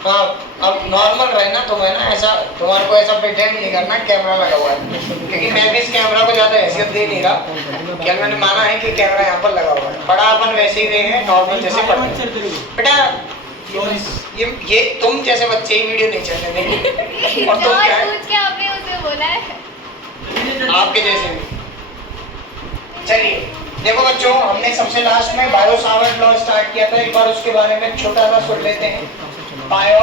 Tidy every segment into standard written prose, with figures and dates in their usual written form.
हाँ, अब नॉर्मल रहे ना तुम्हें ना, ऐसा तुम्हारे को ऐसा प्रिटेंड नहीं करना कैमरा लगा हुआ है, क्योंकि मैं भी इस कैमरा को ज्यादा हैसियत दे नहीं रहा। क्या मैंने माना है कि कैमरा यहाँ पर लगा हुआ है, पढ़ा अपन वैसे ही रहे हैं नॉर्मल जैसे पढ़ते हैं। बेटा ये तुम जैसे बच्चे ही वीडियो नहीं चलने देंगे, और तुम क्या है आपने उसे बोला है आपके जैसे भी। चलिए देखो बच्चों, हमने सबसे लास्ट में बायो सावर्ट लॉ स्टार्ट किया था, एक बार उसके बारे में छोटा सा सुन लेते हैं। बायो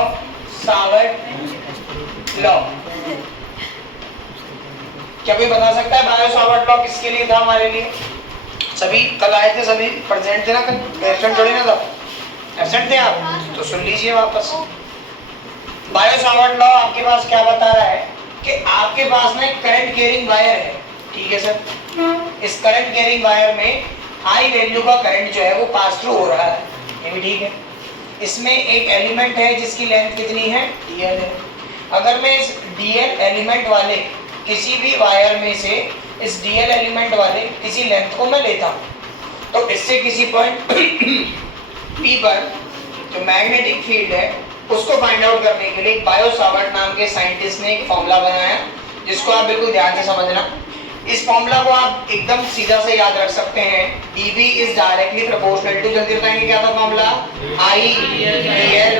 सावर्ट लॉ, क्या कोई बता सकता है बायो सावर्ट लॉ किसके लिए था हमारे लिए? सभी कल आए थे, सभी प्रेजेंट थे ना, कल एब्सेंट थोड़ी ना था, एब्सेंट थे आप, तो सुन लीजिए वापस। बायो सावर्ट लॉ आपके पास क्या बता रहा है कि आपके पास ना एक करंट कैरिंग वायर है, ठीक है सर। इस करंट कैरिंग वायर में हाई वैल्यू का करंट जो है वो पास थ्रू हो रहा है, ये भी ठीक है। इसमें एक एलिमेंट है जिसकी लेंथ कितनी है, dl है। अगर मैं इस dl एलिमेंट वाले किसी भी वायर में से इस dl एलिमेंट वाले किसी लेंथ को मैं लेता हूँ, तो इससे किसी पॉइंट p पर जो मैग्नेटिक फील्ड है उसको फाइंड आउट करने के लिए बायो सावर्ट नाम के साइंटिस्ट ने एक फॉर्मूला बनाया, जिसको आप बिल्कुल ध्यान से समझना। इस फॉर्मूला को आप एकदम सीधा से याद रख सकते हैं, dB is directly proportional to, जल्दी बताएंगे क्या था formula, I dl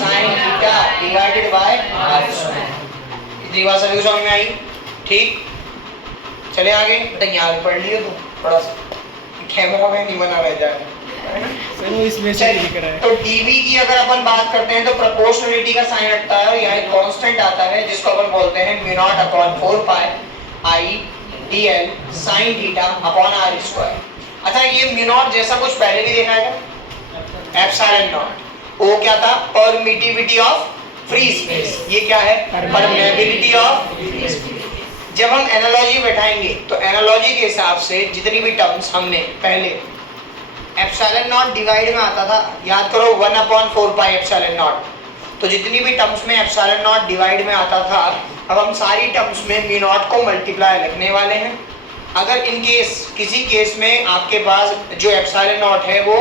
sin theta divided by r square. इतनी बात सभी को समझ में आई? ठीक, चले आगे। बेटा यहाँ पढ़ लियो तुम थोड़ा सा, कैमरा में नहीं बना रह जाए। तो dB की अगर अपन बात करते हैं तो प्रोपोर्शनलिटी का साइन हटता है और यहाँ एक कांस्टेंट आता है जिसको अपन बोलते हैं mu naught upon 4 pi I dl sin theta upon r square. अच्छा, ये म्यू नॉट जैसा कुछ पहले भी देखा है, एप्सिलॉन नॉट, वो क्या था, परमिटिविटी ऑफ फ्री स्पेस, ये क्या है, परमेबिलिटी ऑफ फ्री स्पेस। जब हम एनालॉजी बैठाएंगे तो एनालॉजी के हिसाब से जितनी भी टर्म्स हमने पहले एप्सिलॉन नॉट डिवाइड में आता था, याद करो 1/4 पाई एप्सिलॉन नॉट, तो जितनी भी टर्म्स में एप्सिलॉन नॉट डिवाइड में आता था, अब हम सारी टर्म्स में म्यू नॉट को मल्टीप्लाई लिखने वाले हैं। अगर इन केस किसी केस में आपके पास जो एप्सिलॉन नॉट है वो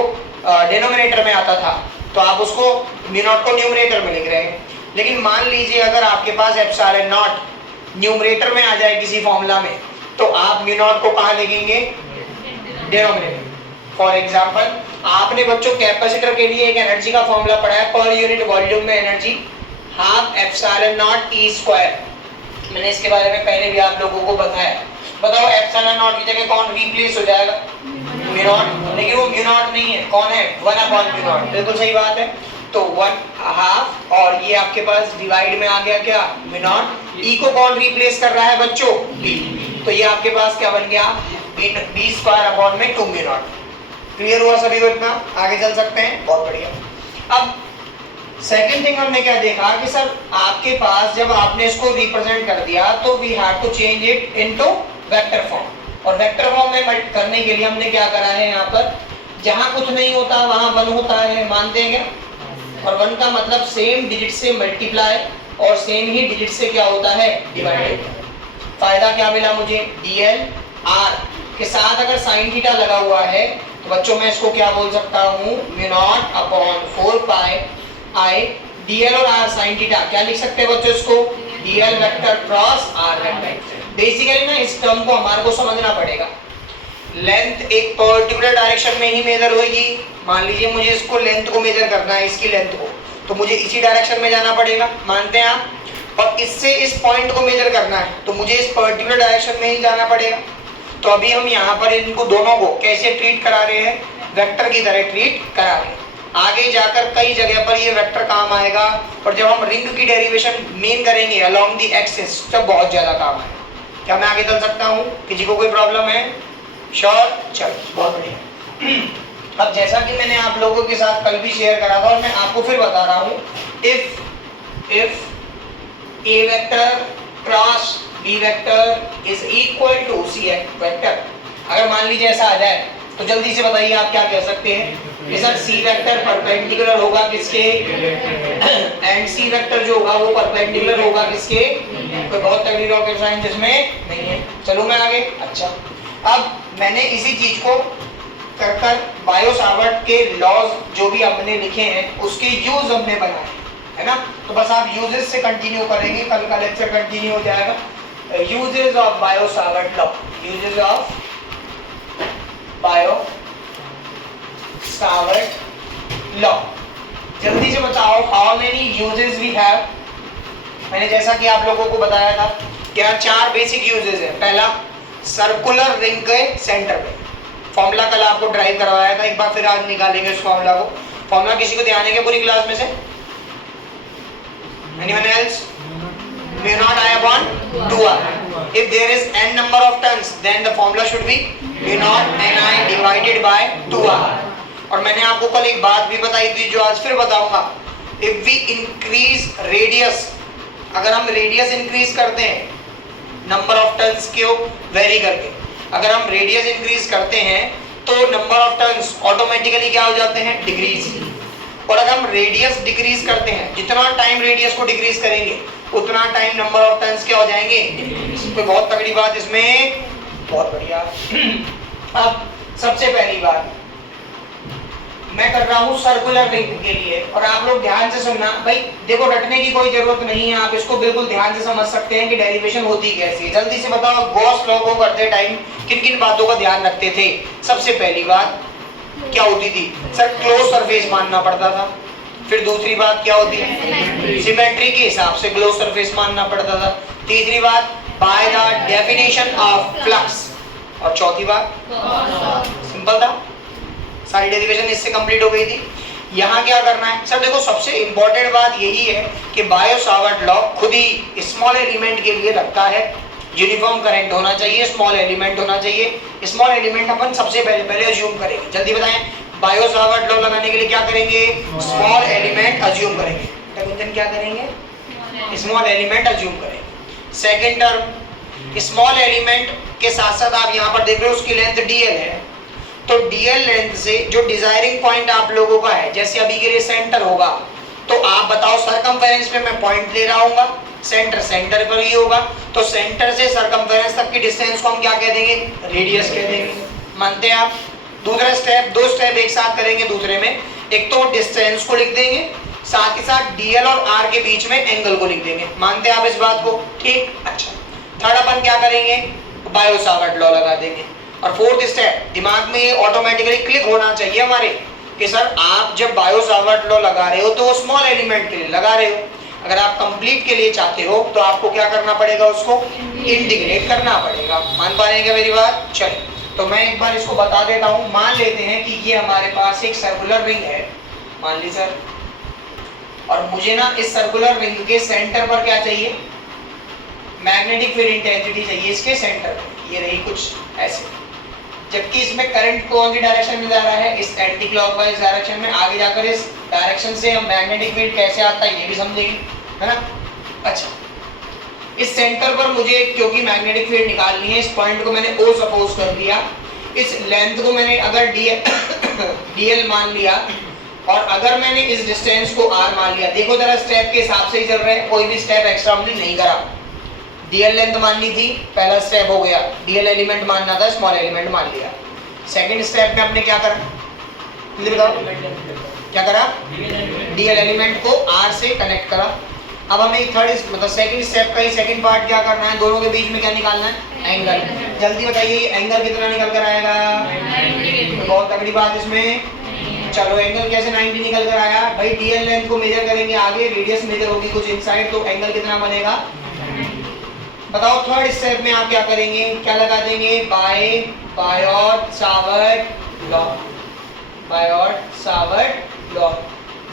डिनोमिनेटर में आता था, तो आप उसको म्यू नॉट को न्यूमरेटर में लिख रहे हैं। लेकिन मान लीजिए अगर आपके पास एप्सिलॉन नॉट न्यूमरेटर में आ जाए किसी फॉर्मूला में, तो आप म्यू नॉट को कहाँ लिखेंगे, डिनोमिनेटर। फॉर एग्जाम्पल, आपने बच्चों कैपेसिटर के लिए एक एनर्जी का फॉर्मूला पढ़ा है, पर यूनिट वॉल्यूम में energy half epsilon not E square. मैंने इसके बारे में पहले भी आप लोगों को बताया। बताओ एप्सिलॉन नॉट की जगह कौन रिप्लेस हो जाएगा, म्यू नॉट, लेकिन वो म्यू नॉट नहीं है, कौन है, 1/म्यू नॉट। बिल्कुल सही बात है। तो 1/2 और ये आपके पास डिवाइड में आ गया क्या, म्यू नॉट। ई को कौन रिप्लेस कर रहा है बच्चों, बी, तो ये आपके पास क्या बन गया, बी स्क्वायर अपॉन में 2 म्यू नॉट। क्लियर हुआ सभी को? इतना आगे चल सकते हैं, बहुत बढ़िया। अब सेकंड थिंग हमने क्या देखा कि सर आपके पास जब आपने इसको रिप्रेजेंट कर दिया तो we have to change it into vector form, और वेक्टर फॉर्म में करने के लिए हमने क्या करा है, यहाँ पर जहाँ कुछ नहीं होता वहाँ 1 होता है, मानते हैं क्या? और 1 का मतलब सेम डिजिट से मल्टीप्लाई और सेम ही डिजिट से क्या होता है, डिवाइड। फायदा क्या मिला मुझे, dl r के साथ अगर sin थीटा लगा हुआ है तो बच्चों मैं इसको क्या बोल सकता हूँ, mu naught upon 4 pi I dl और r sin थीटा। क्या लिख सकते हैं बच्चों इसको, dl vector cross r vector. Basically ना इस टर्म को हमारे को समझना पड़ेगा। लेंथ एक पर्टिकुलर डायरेक्शन में ही मेजर होगी। मान लीजिए मुझे इसको लेंथ को मेजर करना है, इसकी लेंथ को, तो मुझे इसी डायरेक्शन में जाना पड़ेगा, मानते हैं आप। और इससे इस पॉइंट को मेजर करना है तो मुझे इस पर्टिकुलर डायरेक्शन में ही जाना पड़ेगा। तो अभी हम यहाँ पर इनको दोनों को कैसे ट्रीट करा रहे हैं, वेक्टर की तरह ट्रीट करा रहे हैं। आगे जाकर कई जगह पर ये वेक्टर काम आएगा, और जब हम रिंग की डेरिवेशन मेन करेंगे अलोंग द एक्सिस तब बहुत ज्यादा काम आएगा। क्या मैं आगे चल सकता हूँ, किसी को कोई प्रॉब्लम है? श्योर, चलो बहुत बढ़िया। अब जैसा कि मैंने आप लोगों के साथ कल भी शेयर करा था और मैं आपको फिर बता रहा हूँ, if a vector cross b vector is equal to c vector, अगर मान लीजिए ऐसा आ जाए तो जल्दी से बताइए आप क्या कह सकते हैं कि सर c वेक्टर परपेंडिकुलर होगा किसके, एंड c वेक्टर जो होगा वो परपेंडिकुलर होगा किसके। कोई बहुत तगड़ी रॉकेट साइंस इसमें नहीं है। चलो मैं आगे। अच्छा, अब मैंने इसी चीज को कर बायो सावर्ट के लॉज जो भी हमने लिखे हैं उसके यूज हमने बनाए। है ना। तो बस आप यूजेस से कंटिन्यू करेंगे, कल का लेक्चर कंटिन्यू हो जाएगा। Uses of Biot Savart law, uses of Biot Savart law. जल्दी से बताओ how many uses we have. मैंने जैसा कि आप लोगों को बताया था क्या 4 बेसिक यूजेस है। पहला, सर्कुलर रिंग के सेंटर पे, फॉर्मूला कल आपको ड्राइव करवाया था, एक बार फिर आज निकालेंगे उस फॉर्मूला को। फॉर्मूला किसी को ध्यान है क्या पूरी क्लास में से? Anyone else? Mu naught I upon 2r. If there is n number of turns, then the formula should be mu naught ni divided by 2r. और मैंने आपको कल एक बात भी बताई थी जो आज फिर बताऊंगा। If we increase radius, अगर हम रेडियस इंक्रीज करते हैं नंबर ऑफ टर्न्स को वेरी करके, अगर हम रेडियस इंक्रीज करते हैं तो नंबर ऑफ टर्न्स ऑटोमेटिकली क्या हो जाते हैं? डिक्रीज। और अगर हम रेडियस डिक्रीज करते हैं, जितना टाइम रेडियस को डिक्रीज करेंगे उतना टाइम नंबर ऑफ टर्न्स क्या हो जाएंगे? कोई बहुत तगड़ी बात इसमें, बहुत बढ़िया। अब सबसे पहली बात मैं कर रहा हूँ सर्कुलर रिंग के लिए, और आप लोग ध्यान से सुनना भाई। देखो रटने की कोई जरूरत नहीं है, आप इसको बिल्कुल ध्यान से समझ सकते हैं कि डेरिवेशन होती कैसी है। जल्दी से बताओ गॉस लॉ को करते टाइम किन किन बातों का ध्यान रखते थे? सबसे पहली बात क्या होती थी सर? क्लोज सरफेस मानना पड़ता था। फिर दूसरी बात क्या होती है? सिमेट्री के हिसाब से क्लोज सरफेस मानना पड़ता था। तीसरी बात by the definition of flux, और चौथी बात सिंपल था, सारी डेरिवेशन इससे कंप्लीट हो गई थी। यहाँ क्या करना है सर? देखो सबसे इंपॉर्टेंट बात यही है कि बायो-सावर्ट लॉ खुद ही स्मॉल एलिमेंट के लिए लगता है। यूनिफॉर्म करंट होना चाहिए, स्मॉल एलिमेंट होना चाहिए। स्मॉल एलिमेंट अपन सबसे पहले अज्यूम करेंगे। जल्दी बताएं, बायो-सावर्ट लॉ लगाने के लिए क्या करेंगे? स्मॉल एलिमेंट अज्यूम करेंगे। क्या करेंगे? स्मॉल एलिमेंट अज्यूम करेंगे। सेकेंड टर्म, स्मॉल एलिमेंट के साथ साथ आप यहाँ पर देख रहे हो उसकी लेंथ dl है, तो dl लेंथ से जो डिजायरिंग पॉइंट आप लोगों का है, जैसे अभी के लिए सेंटर होगा, तो आप बताओ सरकमफेरेंस पे मैं पॉइंट ले रहा हूँ, सेंटर पर ही होगा, तो सेंटर से सरकमफेरेंस तक की डिस्टेंस को हम क्या कह देंगे? रेडियस कह देंगे। मानते हैं आप? दूसरा स्टेप, 2 स्टेप एक साथ करेंगे दूसरे में। एक तो डिस्टेंस को लिख देंगे, साथ ही साथ dl और r के बीच में एंगल को लिख देंगे। मानते हैं आप इस बात को? ठीक, अच्छा। थर्ड अपन क्या करेंगे? बायो-सावर्ट लॉ लगा देंगे। और फोर्थ स्टेप, दिमाग में ये ऑटोमेटिकली क्लिक होना चाहिए हमारे कि सर आप जब बायो-सावर्ट लॉ लगा रहे हो तो वो स्मॉल एलिमेंट के लिए लगा रहे हो। अगर आप कंप्लीट के लिए चाहते हो तो आपको क्या करना पड़ेगा? उसको इंटीग्रेट करना पड़ेगा। मान पा रहे हैं क्या मेरी बात? चलिए, तो मैं एक बार इसको बता देता हूँ। मान लेते हैं कि ये हमारे पास एक सर्कुलर रिंग है, मान ली सर, और मुझे ना इस सर्कुलर रिंग के सेंटर पर क्या चाहिए? मैग्नेटिक फील्ड इंटेंसिटी चाहिए इसके सेंटर पर। ये रही कुछ ऐसे, जबकि इसमें करंट कौन सी डायरेक्शन में जा रहा है? इस एंटी क्लॉकवाइज डायरेक्शन में। आगे जाकर इस डायरेक्शन से हम मैग्नेटिक फील्ड कैसे आता है ये भी समझेंगे, है ना। अच्छा, इस सेंटर पर मुझे क्योंकि मैग्नेटिक फील्ड निकालनी है, इस पॉइंट को मैंने O सपोज कर दिया, इस लेंथ को मैंने अगर dl मान लिया, और अगर मैंने इस डिस्टेंस को r मान लिया। देखो जरा स्टेप के हिसाब से ही चल रहे हैं, कोई भी स्टेप एक्स्ट्रा हमने नहीं करा। dl लेंथ माननी थी, पहला स्टेप हो गया। dl एलिमेंट मानना था, स्मॉल एलिमेंट मान लिया। सेकंड स्टेप में हमने क्या करा? क्या करा? dl एलिमेंट को r से कनेक्ट करा। अब हमें थर्ड मतलब सेकंड स्टेप का ही सेकंड पार्ट क्या करना है? दोनों के बीच में क्या निकालना है? एंगल। जल्दी बताइए एंगल कितना निकल कर आएगा? तो बहुत तगड़ी बात इसमें। चलो एंगल कैसे 90 निकल कर आया भाई? dl लेंथ को मेजर करेंगे आगे, रेडियस मेजर होगी कुछ इनसाइड, तो एंगल कितना बनेगा? बताओ थर्ड स्टेप में आप क्या करेंगे? क्या लगा देंगे? Biot-Savart law. बायो-सावर्ट लॉ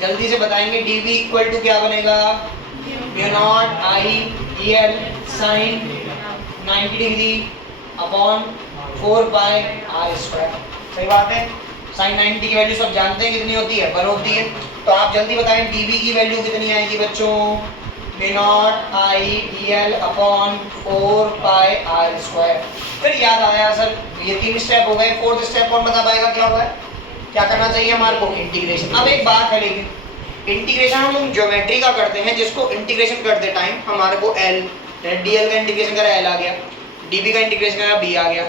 जल्दी से बताएंगे। dv इक्वल टू क्या बनेगा? Mu naught I dl sine 90 degree upon 4 pi r square. सही बात है। साइन 90 की वैल्यू सब जानते हैं कितनी होती है? 1 होती है। तो आप जल्दी बताएं dv की वैल्यू कितनी आएगी बच्चों? Mu naught I dl upon 4 pi r square. फिर याद आया सर ये 3 स्टेप हो गए, फोर्थ स्टेप कौन बता पाएगा क्या होगा? क्या करना चाहिए हमारे को? इंटीग्रेशन। अब एक बात है, लेकिन इंटीग्रेशन हम ज्योमेट्री का करते हैं, जिसको इंटीग्रेशन करते टाइम हमारे को dl का इंटीग्रेशन करा l आ गया, dv का इंटीग्रेशन करा b आ गया।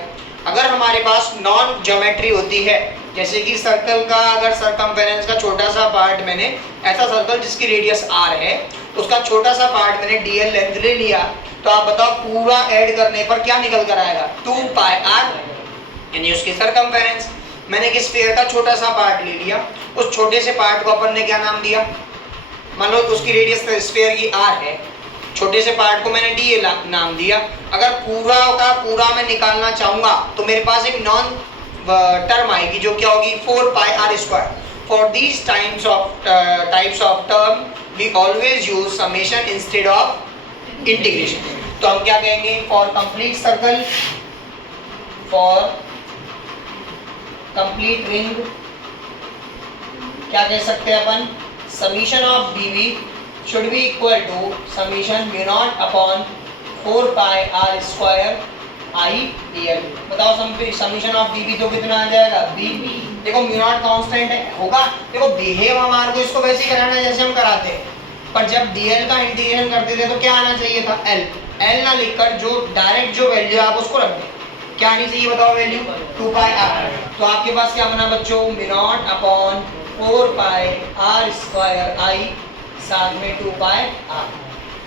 अगर हमारे पास नॉन ज्योमेट्री होती है जैसे कि सर्कल का अगर सरकमफेरेंस का छोटा सा पार्ट मैंने, ऐसा सर्कल जिसकी रेडियस r है, उसका छोटा सा पार्ट मैंने dl लेंथ ले लिया, तो आप बताओ पूरा ऐड करने पर क्या निकल कर आएगा? 2 पाई r, यानी उसकी सरकमफेरेंस। मैंने एक स्फीयर का छोटा सा पार्ट ले लिया, उस छोटे से पार्ट को अपन ने क्या नाम दिया? मान लो उसकी रेडियस स्फीयर की r है, छोटे से पार्ट को मैंने dl नाम दिया। अगर पूरा का पूरा मैं निकालना चाहूंगा तो मेरे पास एक नॉन टर्म आएगी जो क्या होगी? 4 pi r square. For these types of term we always use summation instead of integration. तो हम क्या कहेंगे? For complete circle, for complete ring क्या कह सकते हैं अपन? Summation of dv should be equal to summation mu naught upon 4 pi r square I dl। बताओ समीशन ऑफ dv तो कितना आ जाएगा? b। देखो mu naught कांस्टेंट है, होगा। देखो बिहेव हमारे को इसको वैसे ही कराना है जैसे हम कराते हैं, पर जब dl का इंटीग्रेशन करते थे तो क्या आना चाहिए था? l ना लिखकर जो डायरेक्ट जो वैल्यू आप उसको रख दें। क्या आनी चाहिए बताओ वैल्यू? 2 पाई r। तो आपके पास क्या बना बच्चों? mu naught upon 4 pi r square I साथ में 2 पाई r।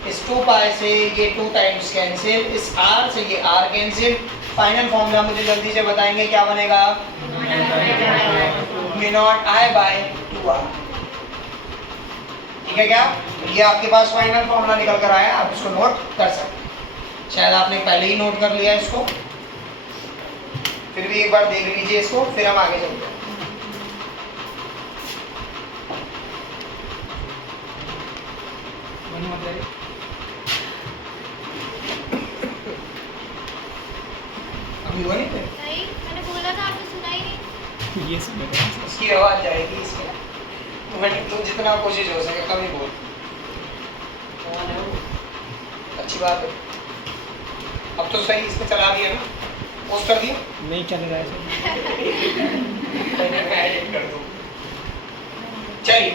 इस 2 पाई से ये 2 टाइम्स कैंसिल, इस r से ये r कैंसिल। फाइनल फॉर्मूला मुझे जल्दी से बताएंगे क्या बनेगा? mu naught I by 2r। ठीक है क्या? ये आपके पास फाइनल फॉर्मूला निकल कर आया, आप इसको नोट कर सकते हैं। शायद आपने पहले ही नोट कर लिया इसको, फिर भी एक बार देख लीजिए इसको, फिर हम आगे चलते हैं। अभी हुआ नहीं? नहीं, मैंने बोला था, आपने सुना ही नहीं। ये सब है। इसकी आवाज जाएगी इसमें, तू जितना कोशिश हो सके कम ही बोल। अच्छी बात है। अब तो सही इसमें चला दिया ना, पोस्ट कर दिया? नहीं चल रहा है सर। मैं एडिट कर दूं। चलिए,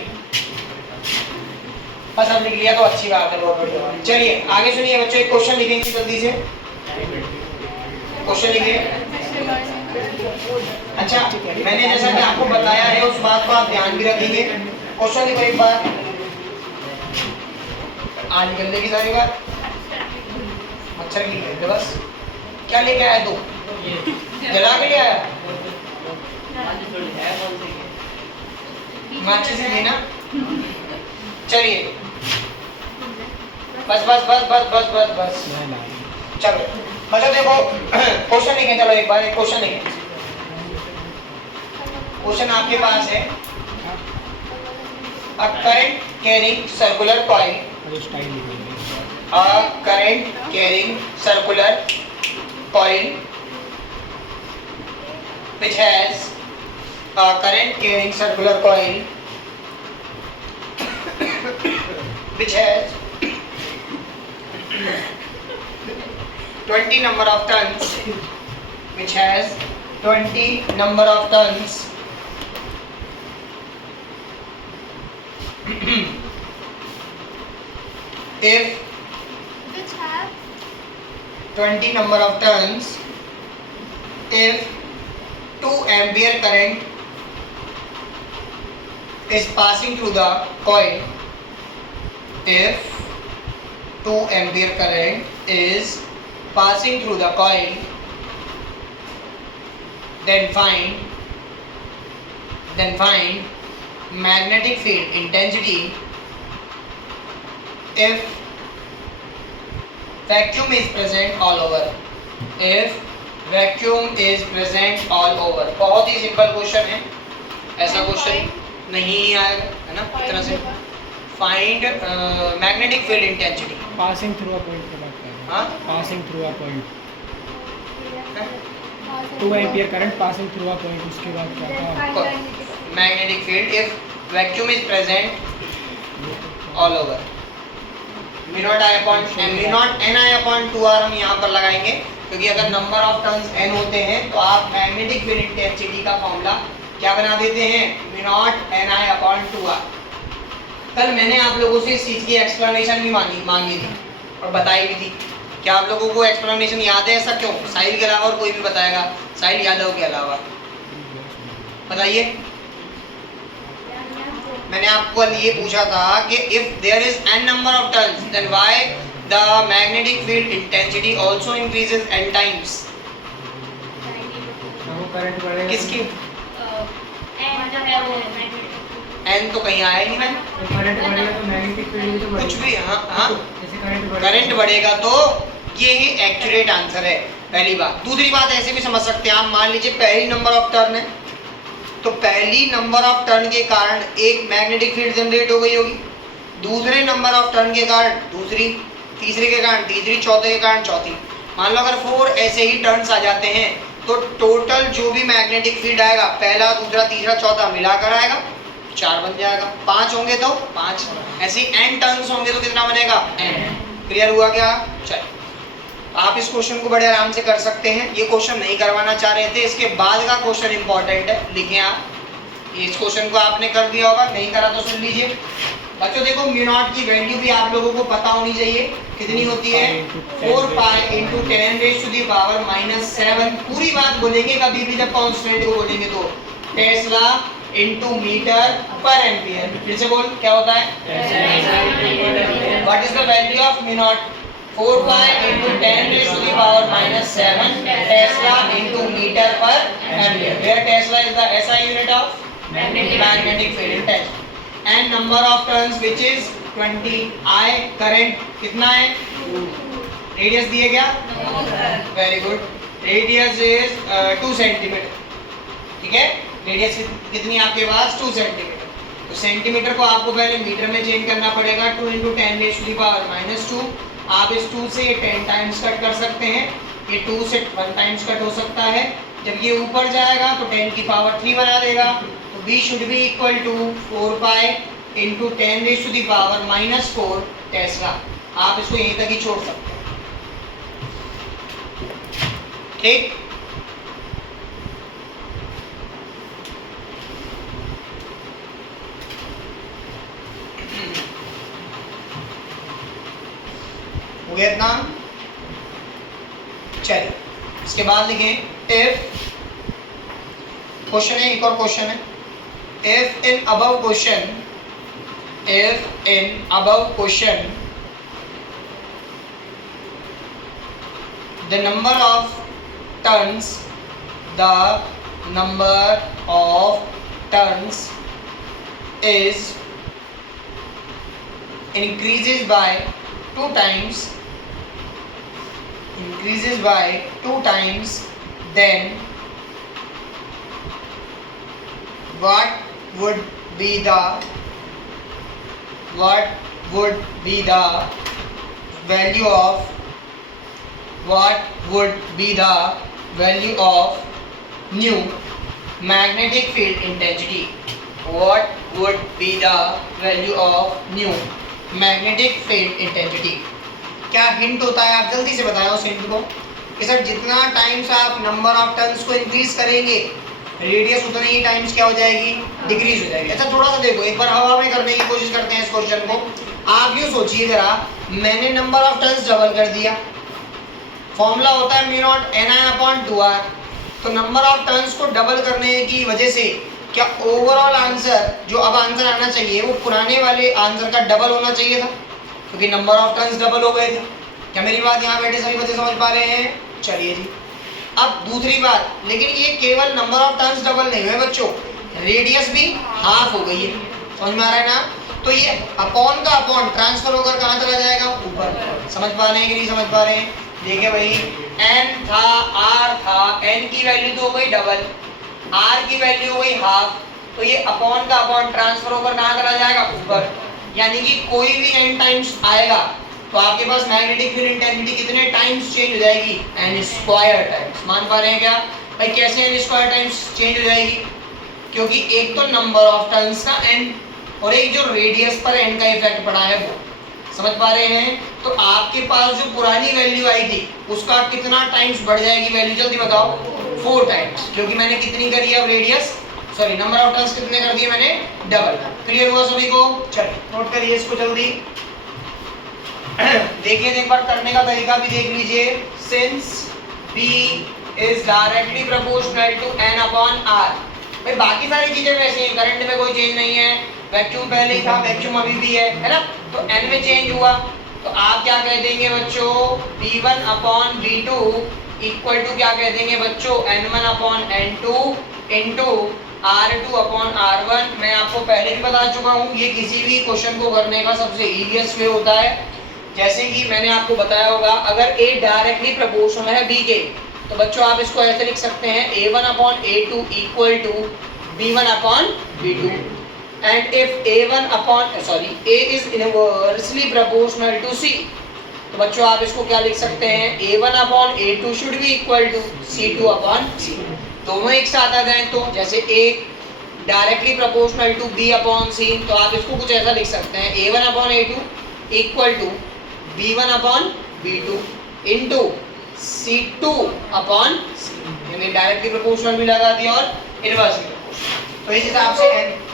बस अब लिख लिया तो अच्छी बात है, बहुत बढ़िया। चलिए आगे सुनिए बच्चों, एक क्वेश्चन लिखेंगे जल्दी से। क्वेश्चन लिखिए। अच्छा, मैंने जैसा कि आपको बताया है उस बात को आप ध्यान भी रखेंगे। क्वेश्चन लिखो एक बार। आज निकल देगी सारी बात। मच्छर की लेते बस। क्या लेके आया तू? जला के ले आया? माचिस से लेना। चलिए, बस बस बस बस बस बस बस चलो मतलब देखो क्वेश्चन लिखें। चलो एक बार एक क्वेश्चन लिखें। क्वेश्चन आपके पास है, a current carrying circular coil, a current carrying circular coil which has a current carrying circular coil which has 20 number of turns, which has 20 number of turns if Which have 20 number of turns if 2 ampere current is passing through the coil, if 2 ampere current is passing through the coil, then find magnetic field intensity if vacuum is present all over, if vacuum is present all over। बहुत ही simple question है, ऐसा question नहीं आएगा है ना इतना से। Find magnetic field intensity passing through a point की बात कर रहे हैं। हाँ passing through a point, 2 ampere current passing through a point, उसके बाद क्या था? Magnetic field if vacuum is present all over. Mu naught I upon mu not an I upon 2r हम यहाँ पर लगाएंगे, क्योंकि अगर नंबर ऑफ टर्न्स n होते हैं तो आप मैग्नेटिक फील्ड इंटेंसिटी का फॉर्मूला क्या बना देते हैं? Mu not an I upon 2r। कल मैंने आप लोगों से इस चीज़ की एक्सप्लेनेशन भी मांगी थी और बताई भी थी। क्या आप लोगों को एक्सप्लेनेशन याद है? ऐसा क्यों? साहिल के अलावा और कोई भी बताएगा? साहिल यादव के अलावा? बताइए, मैंने आपको ये पूछा था कि if there is n number of turns then why the magnetic field intensity also increases n times. वो करंट बढ़ेगा किसकी? एंड n तो कहीं आया ही नहीं मैंने, तो करंट बढ़ेगा तो मैग्नेटिक फील्ड भी तो कुछ बढ़ेगा। भी। हाँ हाँ, जैसे करंट बढ़ेगा करंट बढ़ेगा तो ये ही एक्यूरेट आंसर है, पहली बात। दूसरी बात ऐसे भी समझ सकते हैं आप, मान लीजिए पहली नंबर ऑफ टर्न है, तो पहली नंबर ऑफ टर्न के कारण एक मैग्नेटिक फील्ड जनरेट हो गई होगी, दूसरे नंबर ऑफ टर्न के कारण दूसरी, तीसरे के कारण तीसरी, चौथे के कारण चौथी। मान लो अगर 4 ऐसे ही टर्न्स आ जाते हैं तो टोटल जो भी मैग्नेटिक फील्ड आएगा, पहला, दूसरा, तीसरा, चौथा मिलाकर आएगा 4 बन जाएगा। 5 होंगे तो 5, ऐसे ही n टर्न्स होंगे तो कितना बनेगा n। क्लियर हुआ क्या? चलिए, आप इस क्वेश्चन को बड़े आराम से कर सकते हैं। ये क्वेश्चन नहीं करवाना चाह रहे थे, इसके बाद का क्वेश्चन इंपॉर्टेंट है, लिखें आप। इस क्वेश्चन को आपने कर दिया होगा, नहीं करा तो सुन लीजिए बच्चों। देखो म्यू नॉट की वैल्यू भी आप लोगों को पता होनी चाहिए, कितनी होती है 4 पाई इंटू 10⁻⁻⁷। पूरी बात बोलेंगे कभी भी जब कांस्टेंट को बोलेंगे तो, tesla into metre per ampere. फिर से बोल, क्या होता है? What is the value of mu naught? 4 pi into 10⁻⁷ tesla into metre per ampere, where tesla is the SI unit of magnetic field intensity. and number of turns which is 20। I current कितना है? Radius दिए क्या? Very good, radius is 2 centimetre. ठीक है, radius कितनी आपके पास? 2 centimetre. तो centimetre को आपको पहले मीटर में चेंज करना पड़ेगा, 2 इंटू 10⁻⁻²। आप इस 2 से 10 टाइम्स कट कर सकते हैं, ये 2 से 1 टाइम्स कट हो सकता है। जब ये ऊपर जाएगा तो 10 की पावर 3 बना देगा, तो B should be equal to 4 pi into 10⁻⁻⁴ tesla. आप इसको यहीं तक ही छोड़ सकते हैं। ठीक, हो गया इतना? चलिए, इसके बाद लिखें इफ, क्वेश्चन है, एक और क्वेश्चन है। If in above question, if in above question the number of turns is increases by 2 times, then what would be the value of new magnetic field intensity? What would be the value of new magnetic field intensity? क्या hint होता है? आप जल्दी से बताएं उस hint को कि सर जितना टाइम्स आप नंबर ऑफ टर्न्स को इंक्रीज करेंगे, रेडियस उतने ही टाइम्स क्या हो जाएगी? डिक्रीज हो जाएगी। अच्छा, थोड़ा सा देखो, एक बार हवा में करने की कोशिश करते हैं इस क्वेश्चन को। आप यूँ सोचिए जरा, मैंने नंबर ऑफ टर्न्स डबल कर दिया, फॉर्मूला होता है म्यू नॉट Ni/2r। तो नंबर ऑफ टर्न्स को डबल करने की वजह से क्या ओवरऑल आंसर, जो अब आंसर आना चाहिए, वो पुराने वाले आंसर का डबल होना चाहिए था, क्योंकि नंबर ऑफ टर्न्स डबल हो गए थे। क्या मेरी बात यहाँ बैठे सभी बच्चे समझ पा रहे हैं? चलिए जी, अब दूसरी बात, लेकिन ये केवल नंबर ऑफ टर्न्स डबल नहीं हुए बच्चों, रेडियस भी हाफ हो गई है। समझ में आ रहा है ना? तो ये अपॉन का अपॉन ट्रांसफर होकर कहाँ चला जाएगा? ऊपर। समझ पा रहे हैं कि नहीं समझ पा रहे हैं? देखिए भाई, n था, r था, n की वैल्यू तो हो गई डबल, r की वैल्यू हो गई हाफ, तो ये अपॉन का अपॉन ट्रांसफर होकर कहाँ चला जाएगा? ऊपर। यानी कि कोई भी n टाइम्स आएगा तो आपके पास मैग्नेटिक फील्ड इंटेंसिटी कितने टाइम्स चेंज हो जाएगी? n² times. मान पा रहे हैं क्या भाई? कैसे n² टाइम्स चेंज हो जाएगी? क्योंकि एक तो नंबर ऑफ टर्न्स का n और एक जो रेडियस पर n का इफेक्ट पड़ा है वो। समझ पा रहे हैं? तो आपके पास जो पुरानी वैल्यू आई थी उसका कितना टाइम्स बढ़ जाएगी वैल्यू? जल्दी बताओ। 4 टाइम्स, क्योंकि मैंने कितनी करी है अब radius, sorry number of turns कितने कर दिए मैंने? डबल। क्लियर हुआ सभी को? चलिए नोट करिए इसको जल्दी। देखिए, एक बार करने का तरीका भी देख लीजिए। Since B is directly proportional to n/r, भाई बाकी सारी चीजें वैसी हैं, करंट में कोई चेंज नहीं है, वैक्यूम पहले ही था, वैक्यूम अभी भी है ना, तो n में चेंज हुआ तो आप क्या कह देंगे बच्चों, V1 upon V2 equal to क्या कह देंगे बच्चों, N1 upon N2 into R2 upon R1। मैं आपको पहले भी बता चुका हूँ, ये किसी भी क्वेश्चन को करने का सबसे इजीएस्ट वे होता है। जैसे कि मैंने आपको बताया होगा, अगर A डायरेक्टली प्रोपोर्शनल है B के, तो बच्चों आप इसको ऐसे लिख सकते हैं A1 upon A2 equal to B1 upon B2। And if A1 upon A is inversely proportional to C, तो बच्चों आप इसको क्या लिख सकते हैं, A1 upon A2 should be equal to C2 upon C। दोनों एक साथ आ जाएं तो जैसे A directly proportional to B upon C, तो आप इसको कुछ ऐसा लिख सकते हैं A1 upon A2 equal to B1 upon B2 into C2 upon C, यानी डायरेक्टली प्रोपोर्शनल भी लगा दिया और इनवर्सली प्रोपोर्शनल। तो इस हिसाब से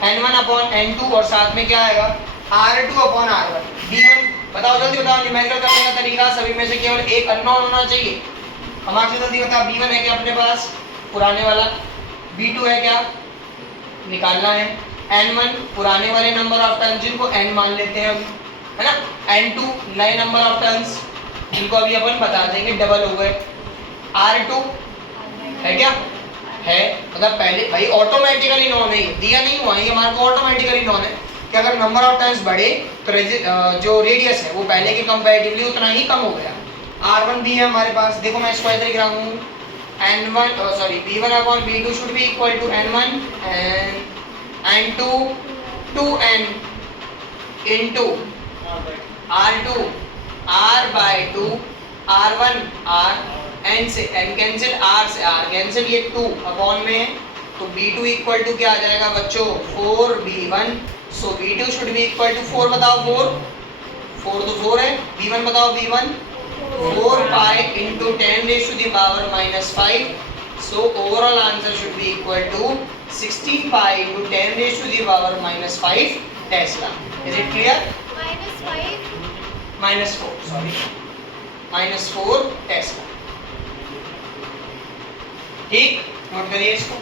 N1 अपॉन N2 और साथ में क्या आएगा R2 अपॉन R1। B1 बताओ, जल्दी बताओ, न्यूमेरिकल करने का तरीका, सभी में से केवल एक अननोन होना चाहिए। हमारे से जल्दी बताओ, B1 है क्या अपने पास, पुराने वाला, B2 है क्या, निकालना है, N1 पुराने वाले नंबर ऑफ टर्न्स जिनको N मान लेते हैं अभी, है ना, N2 नए नंबर ऑफ टर्न्स जिनको अभी अपन बता देंगे डबल हो गए, R2 है क्या, है, मतलब पहले भाई ऑटोमेटिकली नॉन है, दिया नहीं हुआ है, हमारे को ऑटोमेटिकली नॉन है कि अगर नंबर ऑफ टर्न्स बढ़े तो जो रेडियस है वो पहले के कंपैरेटिवली उतना ही कम हो गया। R1 भी है हमारे पास, देखो मैं इसको ऐसे लिख रहा हूँ, B1 upon B2 should be equal to N1 and 2n into R2 R by 2 R1 R, n से n कैंसिल, r से r कैंसिल, ये 2 अपॉन में है तो B2 इक्वल टू क्या आ जाएगा बच्चों 4B1। So B2 should be equal to 4, बताओ 4 तो 4 है, B1 बताओ B1 4 pi into 10 raise to the power -5। So overall answer should be equal to 16 pi into 10 raise to the power -5 tesla. Is it clear? -4 tesla. ठीक, note करिए इसको।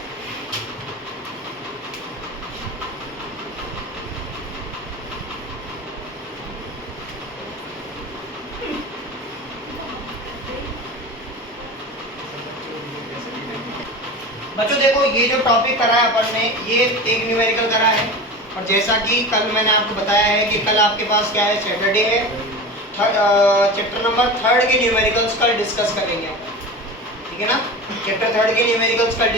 बच्चों देखो, ये जो टॉपिक करा है अपन ने, ये एक न्यूमेरिकल करा है, और जैसा कि कल मैंने आपको बताया है कि कल आपके पास क्या है, सैटरडे है, चैप्टर नंबर 3 के न्यूमेरिकल्स कल डिस्कस करेंगे, ठीक है ना। चैप्टर 3 के न्यूमेरिकल्स कल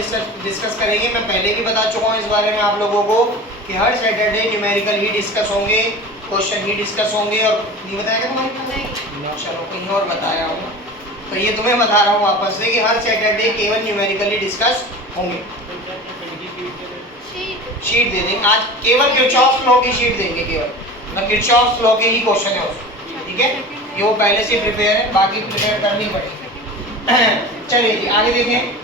डिस्कस करेंगे। मैं पहले भी बता चुका हूँ इस बारे में आप लोगों को कि हर सैटरडे न्यूमेरिकल ही डिस्कस होंगे, क्वेश्चन ही डिस्कस होंगे। और नहीं बताया क्या तुम्हारे, चलो कहीं और बताया होगा, तो ये तुम्हें बता रहा हूँ वापस से कि हर सैटरडे केवल न्यूमेरिकल ही डिस्कस होंगे। शीट दे देंगे आज, केवल किरचॉफ लॉ की शीट देंगे, केवल मतलब किरचॉफ लॉ के ही क्वेश्चन है उसमें, ठीक है। ये वो पहले से प्रिपेयर है, बाकी प्रिपेयर करनी पड़ेगी। चलिए जी आगे देखें।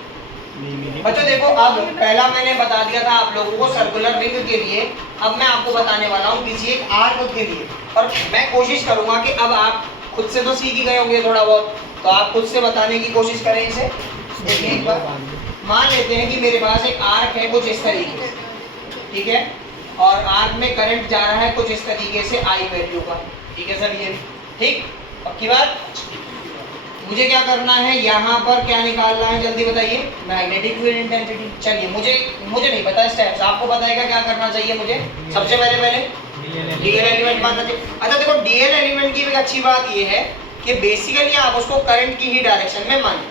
बच्चों देखो, अब पहला मैंने बता दिया था आप लोगों को सर्कुलर रिंग के लिए, अब मैं आपको बताने वाला हूँ किसी एक आर्क के लिए, और मैं कोशिश करूंगा कि अब आप खुद से तो सीख ही गए होंगे थोड़ा बहुत, तो आप खुद से बताने की कोशिश करें इसे। देखिए एक बार मान लेते हैं कि मेरे पास एक आर्क है कुछ इस तरीके से, ठीक है, और आर्क में करंट जा रहा है कुछ इस तरीके से आई वैल्यू का, ठीक है सर, ये ठीक पक्की बात। मुझे क्या करना है, यहाँ पर क्या निकालना है जल्दी बताइए, मैग्नेटिक फील्ड इंटेंसिटी। चलिए मुझे नहीं पता स्टेप्स, आपको बताएगा क्या करना चाहिए मुझे। सबसे पहले डीएल एलिमेंट मानना चाहिए। अच्छा देखो, डीएल एलिमेंट की एक अच्छी बात ये है कि बेसिकली आप उसको करंट की ही डायरेक्शन में मानें,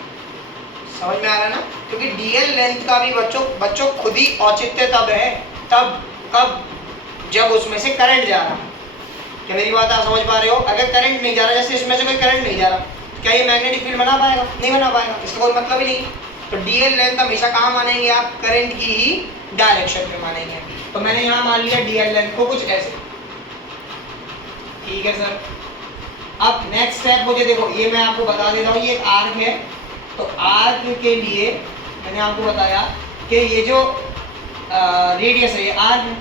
समझ में आ रहा है ना, क्योंकि डीएल लेंथ का भी बच्चों खुद ही औचित्य तब है कब जब उसमें से करंट जा रहा है। क्या मेरी बात आप समझ पा रहे हो? अगर करंट नहीं जा रहा, जैसे इसमें से कोई करंट नहीं जा रहा, क्या ये मैग्नेटिक फील्ड बना पाएगा? नहीं बना पाएगा, इसका कोई मतलब ही नहीं। तो डीएल लेंथ हमेशा कहाँ मानेंगे आप? करंट की ही डायरेक्शन में मानेंगे। तो मैंने यहाँ मान लिया डीएल लेंथ को कुछ ऐसे, ठीक है सर। अब नेक्स्ट स्टेप मुझे देखो, ये मैं आपको बता देता हूँ, ये एक आर्क है, तो आर्क के लिए मैंने आपको बताया कि ये जो रेडियस है ये आर है,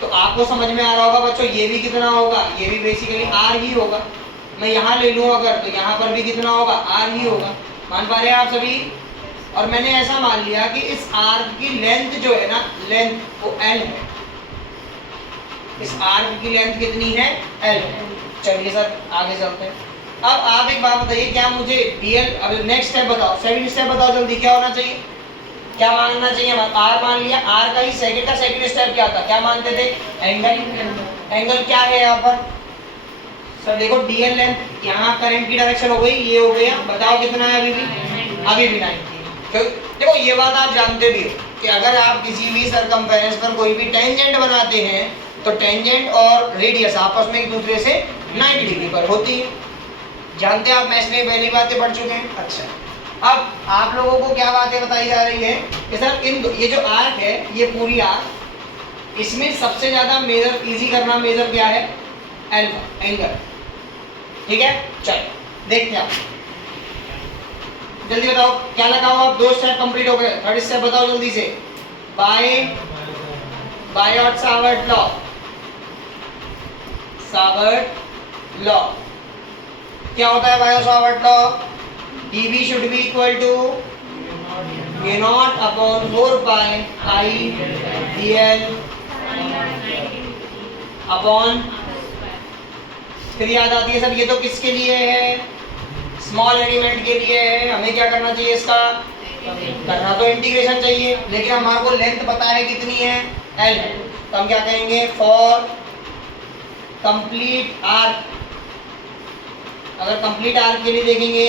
तो आपको समझ में आ रहा होगा बच्चों, ये भी कितना होगा, ये भी बेसिकली आर ही होगा। मैं यहाँ ले लूँ अगर, तो यहाँ पर भी कितना होगा, आर ही होगा। मान पा रहे हैं आप सभी? और मैंने ऐसा मान लिया कि इस आर्क की लेंथ जो है ना, लेंथ वो L है। इस आर्क की लेंथ कितनी है? L। चलिए सर आगे चलते हैं। अब आप एक बात बताइए, क्या मुझे DL, अब नेक्स्ट स्टेप बताओ, सेकंड स्टेप बताओ जल्दी, क्या होना चाहिए, क्या मानना चाहिए? R मान लिया, R का ही सेकंड स्टेप क्या था, क्या मानते थे? एंगल। एंगल क्या है यहाँ पर सर? देखो DL लेंथ, यहाँ करंट की डायरेक्शन हो गई, ये हो गया, बताओ कितना है? अभी भी 90। देखो ये बात आप जानते भी हो कि अगर आप किसी भी सरकमफेरेंस पर कोई भी टेंजेंट बनाते हैं तो टेंजेंट और रेडियस आपस में एक दूसरे से 90 डिग्री पर होती है। जानते हैं आप, मैथ्स में पहली बातें पढ़ चुके हैं। अच्छा, अब आप लोगों को क्या बातें बताई जा रही है कि सर ये जो आर्क है, ये पूरी आर्क, इसमें सबसे ज्यादा मेजर इजी करना मेजर क्या है? Alpha, angle. ठीक है, चलो देखते हैं आप, जल्दी बताओ क्या लगा हुआ? अब 2 स्टेप कंप्लीट हो गए, थर्ड स्टेप बताओ जल्दी से। बायोट-सावर्ट लॉ, सावर्ट लॉ क्या होता है? Biot-Savart law, dV should be equal to mu naught upon 4 pi I dl upon, फिर याद आती है सर ये तो किसके लिए है? स्मॉल एलिमेंट के लिए है। हमें क्या करना चाहिए इसका? करना तो इंटीग्रेशन चाहिए, लेकिन हमारे को लेंथ पता है कितनी है? L। तो हम क्या कहेंगे? फॉर कंप्लीट आर्क, अगर कंप्लीट आर्क के लिए देखेंगे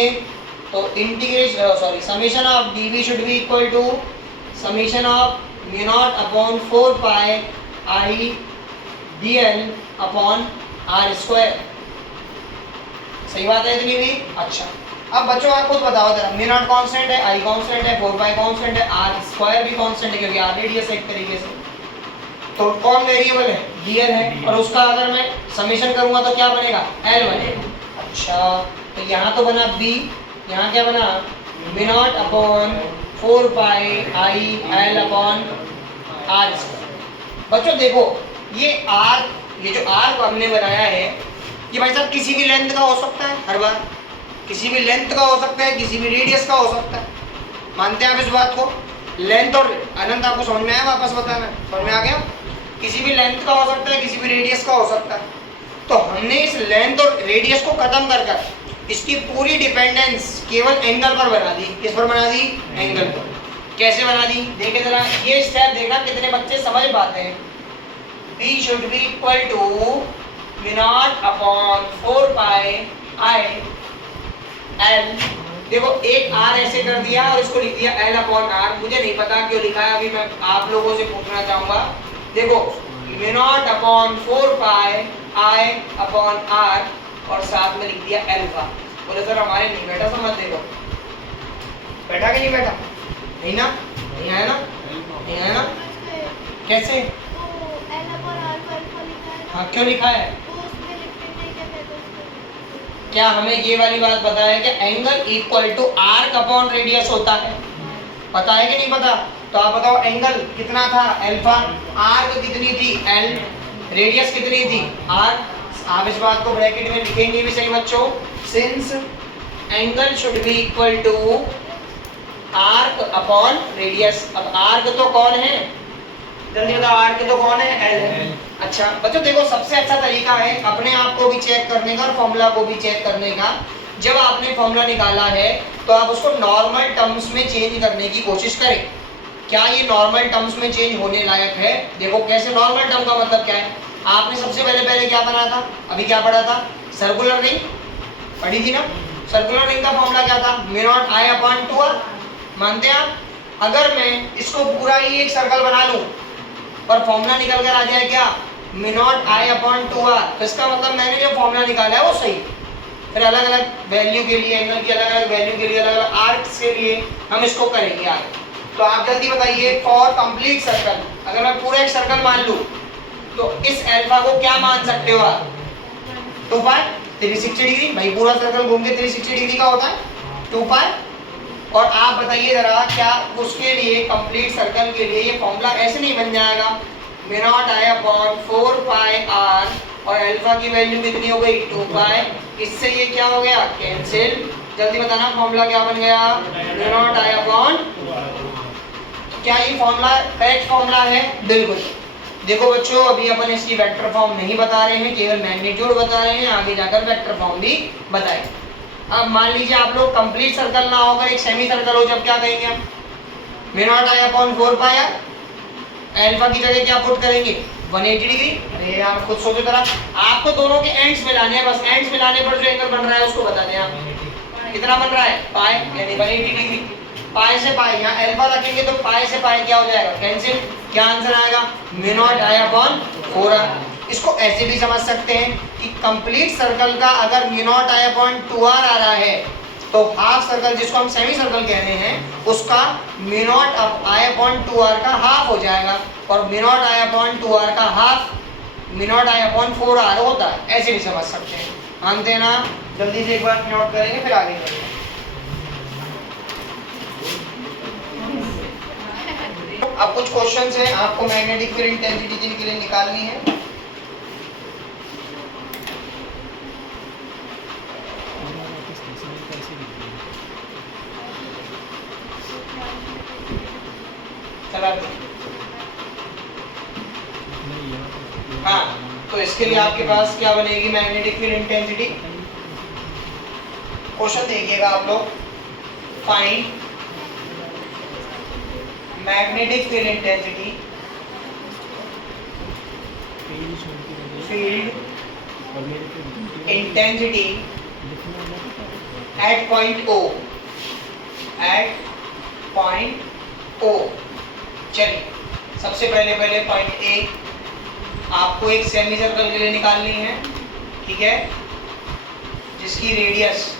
तो integration summation of dV should be equal to summation of mu naught upon 4 pi I dl upon r square. सही बात है इतनी भी? अच्छा, अब बच्चों आप खुद बताओ जरा, म्यू नॉट कांस्टेंट है, I कांस्टेंट है, 4 पाई कांस्टेंट है, r स्क्वायर भी कांस्टेंट है क्योंकि r रेडियस है एक तरीके से, तो कौन वेरिएबल है? dl है, और उसका अगर मैं समेशन करूंगा तो क्या बनेगा? L बनेगा। अच्छा, तो यहाँ तो बना b, यहाँ क्या बना? Mu naught upon 4 pi I L upon r square. बच्चों देखो ये जो आर्क हमने बनाया है, ये भाई साहब किसी भी लेंथ का हो सकता है, हर बार किसी भी लेंथ का हो सकता है, किसी भी रेडियस का हो सकता है। मानते हैं आप इस बात को? लेंथ और अनंत आपको समझ में आया? वापस बताना, समझ में आ गया? किसी भी लेंथ का हो सकता है, किसी भी रेडियस का हो सकता है। तो हमने इस लेंथ और रेडियस को खत्म कर कर इसकी पूरी डिपेंडेंस केवल एंगल पर बना दी। किस पर बना दी? एंगल पर। कैसे बना दी? देखे जरा, ये स्टेप देखना कितने बच्चे समझ पाते हैं। B should be equal to mu naught upon 4 pi I L। देखो एक R ऐसे कर दिया और इसको लिख दिया L अपॉन R। मुझे नहीं पता क्यों लिखा है, अभी मैं आप लोगों से पूछना चाहूंगा। देखो mu naught upon 4 pi I upon R और साथ में लिख दिया अल्फा। बोले सर हमारे नहीं बैठा समझ, देखो बैठा कि नहीं बैठा? नहीं ना? नहीं आया ना? नहीं आया ना? कैसे? हाँ, क्यों लिखा है? क्या हमें ये वाली बात पता है कि angle equal to arc upon radius होता है? पता है कि नहीं पता? तो आप बताओ एंगल कितना था? अल्फा। आर्क कितनी थी? L। रेडियस कितनी थी? R। आप इस बात को ब्रैकेट में लिखेंगे भी सही बच्चों। Since angle should be equal to arc upon radius. अब आर्क तो कौन है? जल्दी बताओ, आर्क तो कौन है? L है। अच्छा बच्चों देखो, सबसे अच्छा तरीका है अपने आप को भी चेक करने का और फॉर्मूला को भी चेक करने का। जब आपने फॉर्मूला निकाला है तो आप उसको नॉर्मल टर्म्स में चेंज करने की कोशिश करें। क्या ये नॉर्मल टर्म्स में चेंज होने लायक है? देखो कैसे, नॉर्मल टर्म का मतलब क्या है? आपने सबसे पहले क्या बना था? अभी क्या पढ़ा था? सर्कुलर रिंग पढ़ी थी ना? सर्कुलर रिंग का फॉर्मूला क्या था? Mu naught I upon 2R। मानते हैं आप? अगर मैं इसको पूरा ही एक सर्कल बना लूं और फॉर्मूला निकल कर आ जाए क्या? Mu naught I upon 2R, तो इसका मतलब मैंने जो फॉर्मूला निकाला है वो सही। फिर अलग अलग वैल्यू के लिए, एंगल की अलग अलग वैल्यू के लिए, अलग अलग आर्क्स के लिए हम इसको करेंगे आगे। तो आप जल्दी बताइए, फॉर कंप्लीट सर्कल, अगर मैं पूरा एक सर्कल मान लूं तो इस अल्फा को क्या मान सकते हो आप? 2 पाई 360 डिग्री। भाई पूरा सर्कल घूम के 360 डिग्री का होता है 2 पाई। और आप बताइए जरा, क्या उसके लिए कंप्लीट सर्कल के लिए ये फॉर्मूला ऐसे नहीं बन जाएगा? Mu naught I upon 4 pi R और अल्फा की वैल्यू कितनी हो गई? 2 पाई। इससे ये क्या हो गया? कैंसिल। जल्दी बताना फॉर्मूला क्या बन गया, म्यू नॉट आई अपॉन। क्या ये फॉर्मूला करेक्ट फॉर्मूला है? बिल्कुल। देखो बच्चों, अभी अपन इसकी वेक्टर फॉर्म नहीं बता रहे हैं, केवल मैग्नीट्यूड बता रहे हैं, आगे जाकर वेक्टर फॉर्म भी बताएंगे। अब मान लीजिए आप लोग कंप्लीट सर्कल ना होकर एक सेमी सर्कल हो, जब क्या कहेंगे हम, mu naught I upon 4 pi r, alpha की जगह क्या पुट करेंगे, 180 डिग्री। अरे यार खुद सोचो जरा, आपको दोनों के एंड्स मिलाने हैं, बस एंड्स मिलाने पर जो एंगल बन रहा है उसको बता दें आप। कितना बन रहा है, पाई, यानी 180 डिग्री। पाई से पाई, यहाँ अल्फा रखेंगे तो पाई से पाई क्या हो जाएगा, कैंसिल। क्या आंसर आएगा, mu naught I upon 4 r. इसको ऐसे भी समझ सकते हैं कि कंप्लीट सर्कल का अगर mu naught I upon 2 R आ रहा है, तो हाफ सर्कल जिसको हम सेमी सर्कल कह रहे हैं उसका mu naught I upon 2 R का हाफ हो जाएगा, और mu naught I upon 2 R का half mu naught I upon 4 R होता है। ऐसे भी समझ सकते हैं। मानते हैं ना? जल्दी से एक बार नोट करेंगे फिर आगे बढ़ेंगे। अब कुछ क्वेश्चंस हैं, आपको मैग्नेटिक फील्ड इंटेंसिटी जिनके लिए निकालनी है। चला हाँ, तो इसके लिए आपके पास क्या बनेगी, मैग्नेटिक फील्ड इंटेंसिटी। क्वेश्चन देखिएगा आप लोग, find magnetic field intensity, field intensity at point O, at point O। चलिए सबसे पहले पॉइंट A आपको एक सेमी सर्कल के लिए निकालनी है, ठीक है, जिसकी रेडियस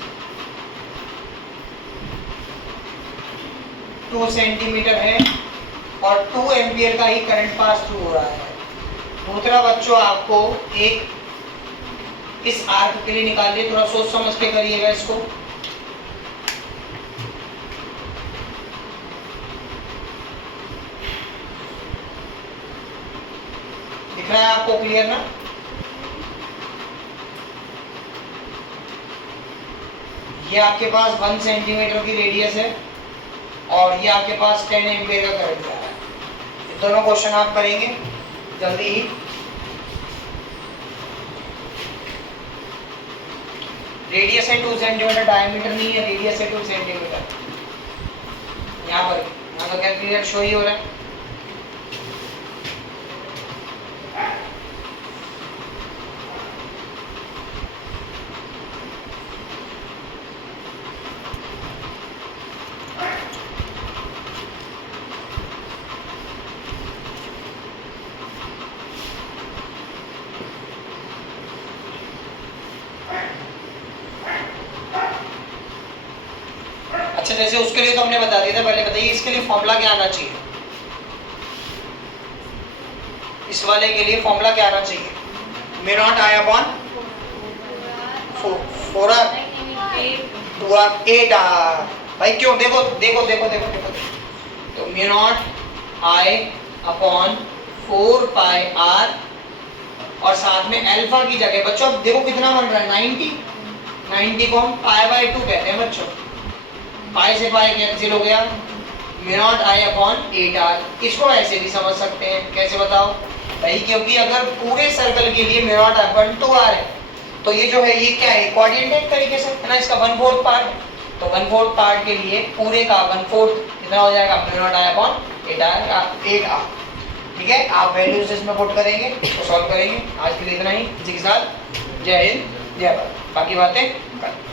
2 सेंटीमीटर है और 2 एम्पियर का ही करंट पास थ्रू हो रहा है। दूसरा बच्चों आपको एक इस आर्क के लिए निकालिए, थोड़ा सोच समझ के करिएगा इसको। दिख रहा है आपको क्लियर ना? ये आपके पास 1 सेंटीमीटर की रेडियस है और ये आपके पास 10 एम्पियर का करंट जा रहा है। ये दोनों क्वेश्चन आप करेंगे जल्दी ही। रेडियस है 2 सेंटीमीटर, डायमीटर नहीं है, रेडियस है 2 सेंटीमीटर। यहाँ तो क्या क्लियर शो ही हो रहा है। अच्छा, जैसे उसके लिए तो हमने बता दिया था, पहले बताइए इसके लिए फॉर्मूला क्या आना चाहिए, इस वाले के लिए फॉर्मूला क्या आना चाहिए, mu naught I upon 4 r 2 r 8 r. भाई क्यों, देखो देखो देखो देखो देखो, तो mu naught I upon 4 pi r और साथ में अल्फा की जगह बच्चों अब देखो कितना बन रहा है, 90 को हम पाई बाय 2 कहते हैं बच्चों। पाई से पाई कैंसिल हो गया, mu naught I upon 8 r. इसको ऐसे भी समझ सकते हैं, कैसे बताओ भाई, क्योंकि अगर पूरे सर्कल के लिए म्यू नॉट अपॉन 2 आर है तो ये जो है ये क्या है, क्वाड्रेंट है एक तरीके से, है ना, इसका 1/4 पार्ट। तो 1/4 पार्ट के लिए पूरे का 1/4 कितना हो जाएगा, mu naught I upon 8 r. ठीक है, आप वैल्यूज इसमें पुट करेंगे तो सॉल्व करेंगे। आज के लिए इतना ही। इसी के साथ जय हिंद जय भारत, बाकी बातें कल।